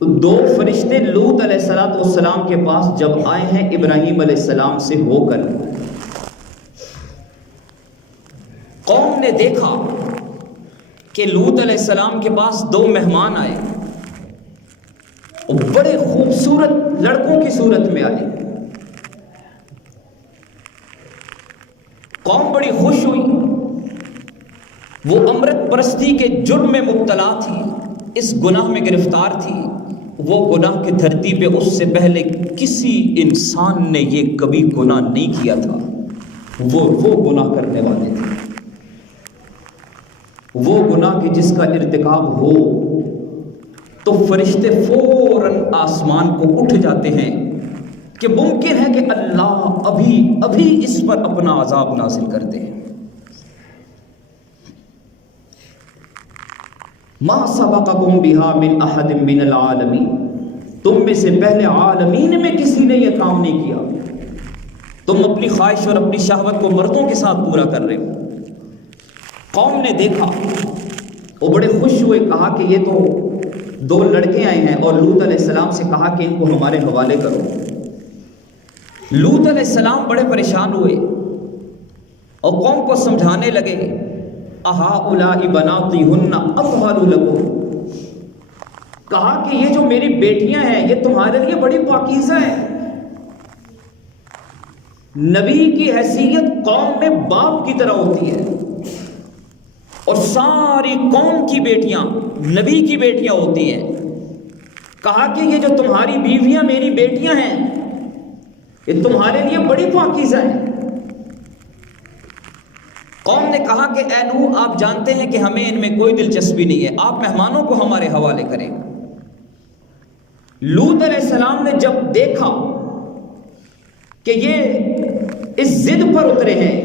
دو فرشتے لوط علیہ السلام کے پاس جب آئے ہیں ابراہیم علیہ السلام سے ہو کر، قوم نے دیکھا کہ لوط علیہ السلام کے پاس دو مہمان آئے، بڑے خوبصورت لڑکوں کی صورت میں آئے۔ قوم بڑی خوش ہوئی، وہ امرت پرستی کے جرم میں مبتلا تھی، اس گناہ میں گرفتار تھی۔ وہ گناہ کی دھرتی پہ اس سے پہلے کسی انسان نے یہ کبھی گناہ نہیں کیا تھا، وہ گناہ کرنے والے تھے، وہ گناہ کی جس کا ارتکاب ہو تو فرشتے فوراً آسمان کو اٹھ جاتے ہیں کہ ممکن ہے کہ اللہ ابھی اس پر اپنا عذاب نازل کر دے۔ ما سبقکم بہا من احد من العالمین، تم میں سے پہلے عالمین میں کسی نے یہ کام نہیں کیا۔ تم اپنی خواہش اور اپنی شہوت کو مردوں کے ساتھ پورا کر رہے ہو۔ قوم نے دیکھا، وہ بڑے خوش ہوئے، کہا کہ یہ تو دو لڑکے آئے ہیں، اور لوط علیہ السلام سے کہا کہ ان کو ہمارے حوالے کرو۔ لوط علیہ السلام بڑے پریشان ہوئے اور قوم کو سمجھانے لگے، اہؤلاء بناتی ہن اطہر لکم، کہا کہ یہ جو میری بیٹیاں ہیں یہ تمہارے لیے بڑی پاکیزہ ہیں۔ نبی کی حیثیت قوم میں باپ کی طرح ہوتی ہے، اور ساری قوم کی بیٹیاں نبی کی بیٹیاں ہوتی ہیں۔ کہا کہ یہ جو تمہاری بیویاں میری بیٹیاں ہیں یہ تمہارے لیے بڑی پاکیزہ ہیں۔ قوم نے کہا کہ اے نوح، آپ جانتے ہیں کہ ہمیں ان میں کوئی دلچسپی نہیں ہے، آپ مہمانوں کو ہمارے حوالے کریں۔ لوط علیہ السلام نے جب دیکھا کہ یہ اس ضد پر اترے ہیں،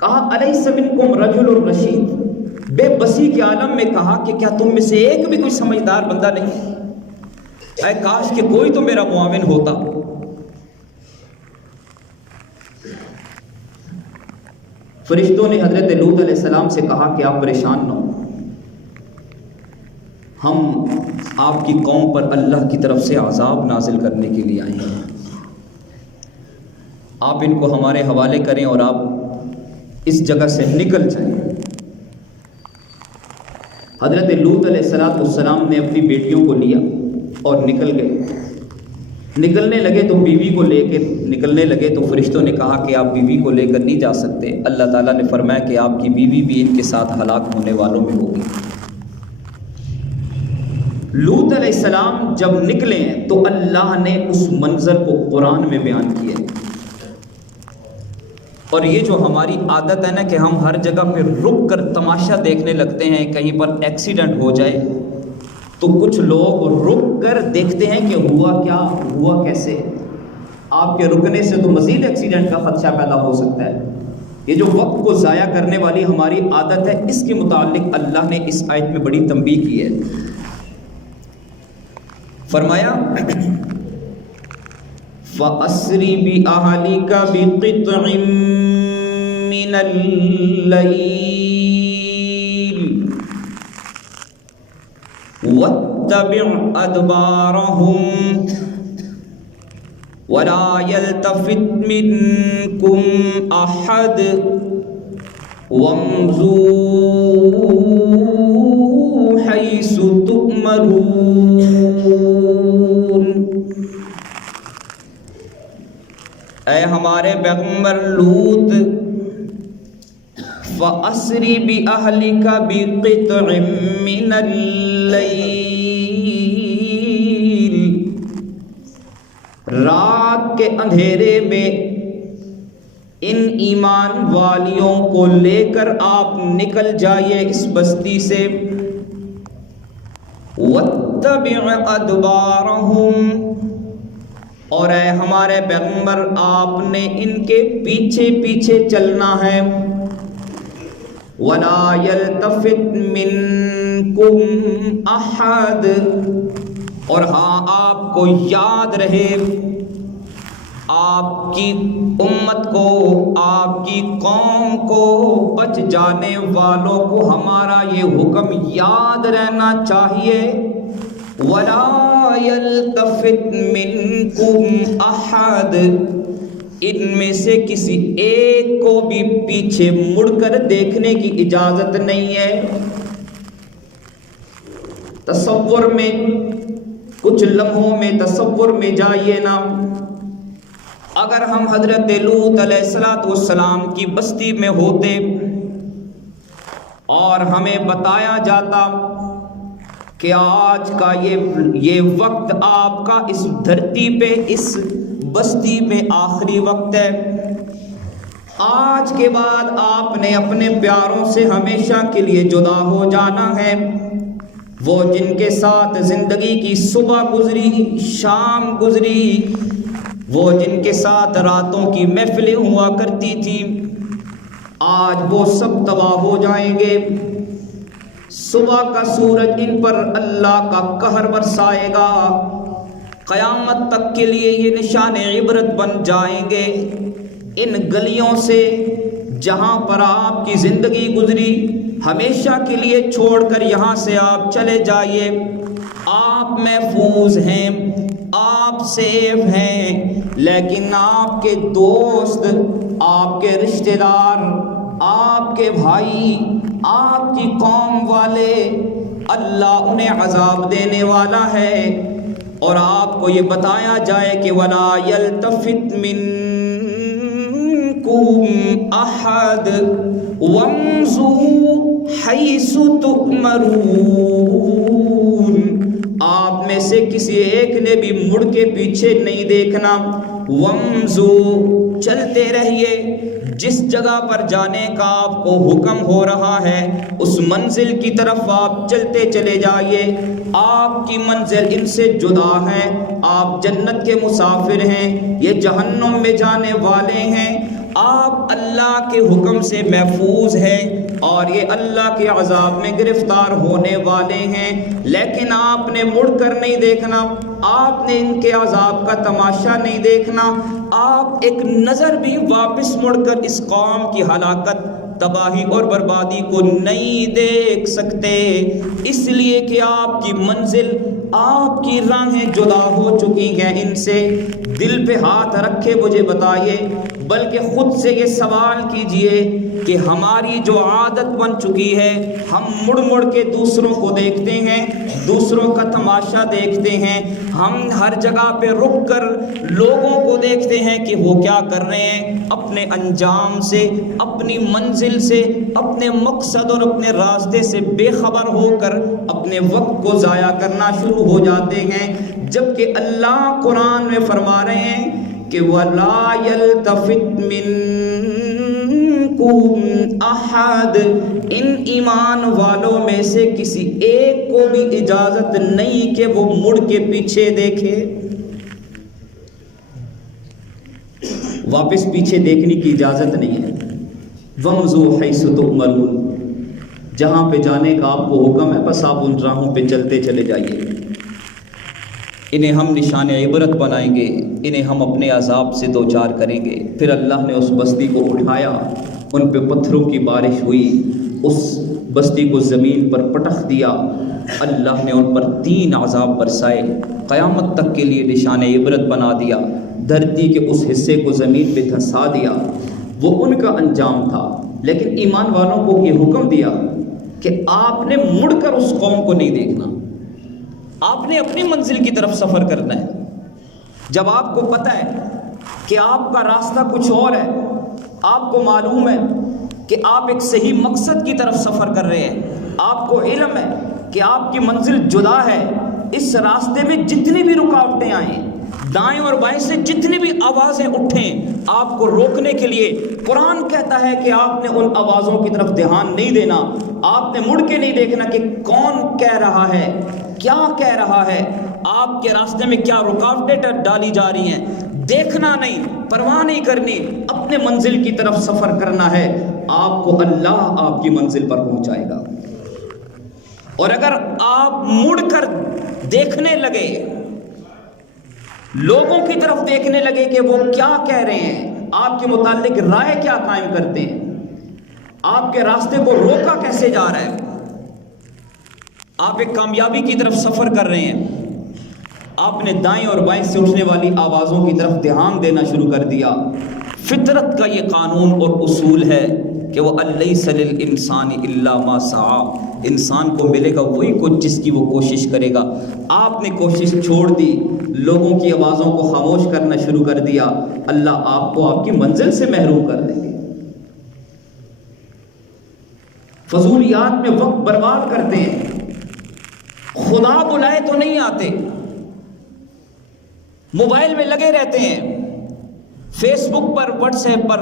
کہا الیس منکم رجل رشید، بے بسی کے عالم میں کہا کہ کیا تم میں سے ایک بھی کوئی سمجھدار بندہ نہیں؟ اے کاش کہ کوئی تو میرا معاون ہوتا۔ فرشتوں نے حضرت لوط علیہ السلام سے کہا کہ آپ پریشان نہ ہو، ہم آپ کی قوم پر اللہ کی طرف سے عذاب نازل کرنے کے لیے آئے ہیں، آپ ان کو ہمارے حوالے کریں اور آپ اس جگہ سے نکل جائیں۔ حضرت لوط علیہ السلام نے اپنی بیٹیوں کو لیا اور نکل گئے۔ نکلنے لگے تو بیوی کو لے کے نکلنے لگے تو فرشتوں نے کہا کہ آپ بیوی کو لے کر نہیں جا سکتے۔ اللہ تعالیٰ نے فرمایا کہ آپ کی بیوی بھی ان کے ساتھ ہلاک ہونے والوں میں ہوگی۔ لوط علیہ السلام جب نکلے ہیں تو اللہ نے اس منظر کو قرآن میں بیان کیا ہے۔ اور یہ جو ہماری عادت ہے نا کہ ہم ہر جگہ پہ رک کر تماشا دیکھنے لگتے ہیں، کہیں پر ایکسیڈنٹ ہو جائے تو کچھ لوگ رک کر دیکھتے ہیں کہ ہوا کیا، ہوا کیسے۔ آپ کے رکنے سے تو مزید ایکسیڈنٹ کا خدشہ پیدا ہو سکتا ہے۔ یہ جو وقت کو ضائع کرنے والی ہماری عادت ہے، اس کے متعلق اللہ نے اس آیت میں بڑی تنبیہ کی ہے۔ فرمایا فَأَسْرِ بِأَهْلِكَ بِقِطْعٍ مِّنَ اللَّيْلِ وَاتَّبِعْ أَدْبَارَهُمْ وَلَا يَلْتَفِتْ مِنكُمْ أَحَدٌ وَامْضُوا حَيْثُ تُؤْمَرُونَ۔ اے ہمارے پیغمبر لوط، فَأَسْرِ بِأَهْلِكَ بِقِطْعٍ مِّنَ اللَّيْلِ، رات کے اندھیرے میں ان ایمان والیوں کو لے کر آپ نکل جائیے اس بستی سے۔ وَاتَّبِعْ أَدْبَارَهُمْ، اور اے ہمارے پیغمبر آپ نے ان کے پیچھے پیچھے چلنا ہے۔ وَلَا يَلْتَفِتْ مِنْكُمْ أَحَدٌ، اور ہاں آپ کو یاد رہے، آپ کی امت کو، آپ کی قوم کو، بچ جانے والوں کو ہمارا یہ حکم یاد رہنا چاہیے۔ وَلَا یلتفت منکم احد، ان میں سے کسی ایک کو بھی پیچھے مڑ کر دیکھنے کی اجازت نہیں ہے۔ تصور میں کچھ لمحوں میں تصور میں جائیے نا، اگر ہم حضرت لوط علیہ السلام کی بستی میں ہوتے اور ہمیں بتایا جاتا کہ آج کا یہ وقت آپ کا اس دھرتی پہ اس بستی میں آخری وقت ہے، آج کے بعد آپ نے اپنے پیاروں سے ہمیشہ کے لیے جدا ہو جانا ہے، وہ جن کے ساتھ زندگی کی صبح گزری، شام گزری، وہ جن کے ساتھ راتوں کی محفلیں ہوا کرتی تھی، آج وہ سب تباہ ہو جائیں گے۔ صبح کا سورج ان پر اللہ کا قہر برسائے گا، قیامت تک کے لیے یہ نشان عبرت بن جائیں گے۔ ان گلیوں سے جہاں پر آپ کی زندگی گزری، ہمیشہ کے لیے چھوڑ کر یہاں سے آپ چلے جائیے، آپ محفوظ ہیں، آپ سیف ہیں، لیکن آپ کے دوست، آپ کے رشتہ دار، آپ کے بھائی، آپ کی قوم والے، اللہ انہیں عذاب دینے والا ہے، اور آپ کو یہ بتایا جائے کہ وَلَا يَلْتَفِتْ مِنْكُمْ أَحَدٌ وَامْضُوا حَيْثُ تُؤْمَرُونَ، آپ میں سے کسی ایک نے بھی مڑ کے پیچھے نہیں دیکھنا، وَامْضُوا چلتے رہیے، جس جگہ پر جانے کا آپ کو حکم ہو رہا ہے اس منزل کی طرف آپ چلتے چلے جائیے، آپ کی منزل ان سے جدا ہے، آپ جنت کے مسافر ہیں، یہ جہنم میں جانے والے ہیں، آپ اللہ کے حکم سے محفوظ ہیں اور یہ اللہ کے عذاب میں گرفتار ہونے والے ہیں، لیکن آپ نے مڑ کر نہیں دیکھنا، آپ نے ان کے عذاب کا تماشا نہیں دیکھنا، آپ ایک نظر بھی واپس مڑ کر اس قوم کی ہلاکت، تباہی اور بربادی کو نہیں دیکھ سکتے، اس لیے کہ آپ کی منزل، آپ کی راہیں جدا ہو چکی ہیں ان سے۔ دل پہ ہاتھ رکھے مجھے بتائیے، بلکہ خود سے یہ سوال کیجئے کہ ہماری جو عادت بن چکی ہے، ہم مڑ مڑ کے دوسروں کو دیکھتے ہیں، دوسروں کا تماشا دیکھتے ہیں، ہم ہر جگہ پہ رک کر لوگوں کو دیکھتے ہیں کہ وہ کیا کر رہے ہیں، اپنے انجام سے، اپنی منزل سے، اپنے مقصد اور اپنے راستے سے بے خبر ہو کر اپنے وقت کو ضائع کرنا شروع ہو جاتے ہیں، جبکہ اللہ قرآن میں فرما رہے ہیں کہ وَلَا يَلْتَفِتْ مِنْكُمْ أَحَدٌ، ان ایمان والوں میں سے کسی ایک کو بھی اجازت نہیں کہ وہ مڑ کے پیچھے دیکھے، واپس پیچھے دیکھنے کی اجازت نہیں ہے۔ وَامْضُوا حَيْثُ تُؤْمَرُونَ، جہاں پہ جانے کا آپ کو حکم ہے بس آپ ان راہوں پہ چلتے چلے جائیے، انہیں ہم نشان عبرت بنائیں گے، انہیں ہم اپنے عذاب سے دوچار کریں گے۔ پھر اللہ نے اس بستی کو اٹھایا، ان پہ پتھروں کی بارش ہوئی، اس بستی کو زمین پر پٹخ دیا، اللہ نے ان پر 3 عذاب برسائے، قیامت تک کے لیے نشان عبرت بنا دیا، دھرتی کے اس حصے کو زمین پہ دھسا دیا، وہ ان کا انجام تھا۔ لیکن ایمان والوں کو یہ حکم دیا کہ آپ نے مڑ کر اس قوم کو نہیں دیکھنا، آپ نے اپنی منزل کی طرف سفر کرنا ہے۔ جب آپ کو پتہ ہے کہ آپ کا راستہ کچھ اور ہے، آپ کو معلوم ہے کہ آپ ایک صحیح مقصد کی طرف سفر کر رہے ہیں، آپ کو علم ہے کہ آپ کی منزل جدا ہے، اس راستے میں جتنی بھی رکاوٹیں آئیں، دائیں اور بائیں سے جتنی بھی آوازیں اٹھیں، آپ کو روکنے کے لیے قرآن کہتا ہے کہ آپ نے ان آوازوں کی طرف دھیان نہیں دینا، آپ نے مڑ کے نہیں دیکھنا کہ کون کہہ رہا ہے، کیا کہہ رہا ہے، آپ کے راستے میں کیا رکاوٹیں ڈالی جا رہی ہیں، دیکھنا نہیں، پرواہ نہیں کرنی، اپنے منزل کی طرف سفر کرنا ہے، آپ کو اللہ آپ کی منزل پر پہنچائے گا۔ اور اگر آپ مڑ کر دیکھنے لگے، لوگوں کی طرف دیکھنے لگے کہ وہ کیا کہہ رہے ہیں، آپ کے متعلق رائے کیا قائم کرتے ہیں، آپ کے راستے کو روکا کیسے جا رہا ہے، آپ ایک کامیابی کی طرف سفر کر رہے ہیں، آپ نے دائیں اور بائیں سے اٹھنے والی آوازوں کی طرف دھیان دینا شروع کر دیا۔ فطرت کا یہ قانون اور اصول ہے کہ وہ الیس للانسان الا ما سعی، انسان کو ملے گا وہی کچھ جس کی وہ کوشش کرے گا۔ آپ نے کوشش چھوڑ دی، لوگوں کی آوازوں کو خاموش کرنا شروع کر دیا، اللہ آپ کو آپ کی منزل سے محروم کر دیں گے۔ فضولیات میں وقت برباد کرتے ہیں، خدا بلائے تو نہیں آتے، موبائل میں لگے رہتے ہیں، فیس بک پر، واٹس ایپ پر،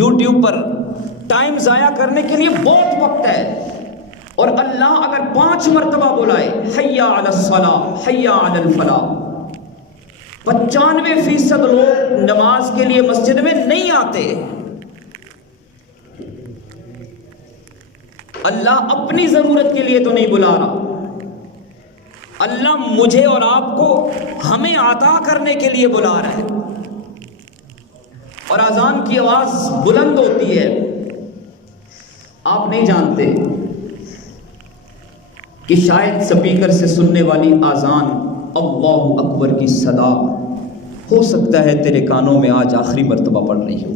یوٹیوب پر ٹائم ضائع کرنے کے لیے بہت وقت ہے۔ اور اللہ اگر 5 مرتبہ بلائے حی علی الصلاۃ حی علی الفلاح، 95% لوگ نماز کے لیے مسجد میں نہیں آتے۔ اللہ اپنی ضرورت کے لیے تو نہیں بلا رہا، اللہ مجھے اور آپ کو ہمیں عطا کرنے کے لیے بلا رہا ہے۔ اور اذان کی آواز بلند ہوتی ہے، آپ نہیں جانتے کہ شاید سپیکر سے سننے والی اذان اللہ اکبر کی صدا ہو سکتا ہے تیرے کانوں میں آج آخری مرتبہ پڑ رہی ہو۔